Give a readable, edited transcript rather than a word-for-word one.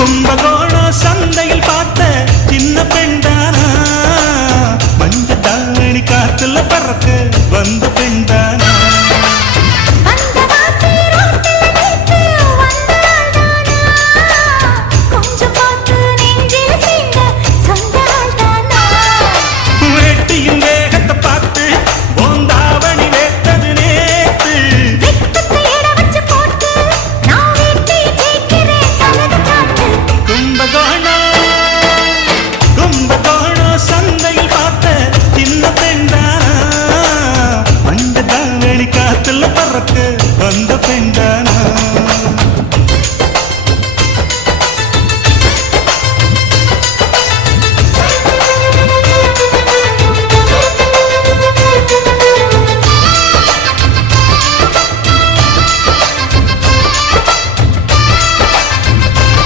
கும்பகோணம் சந்தையில் பார்த்த சின்ன பெண்டானா மஞ்ச தாவணி காத்துல பறக்க வந்து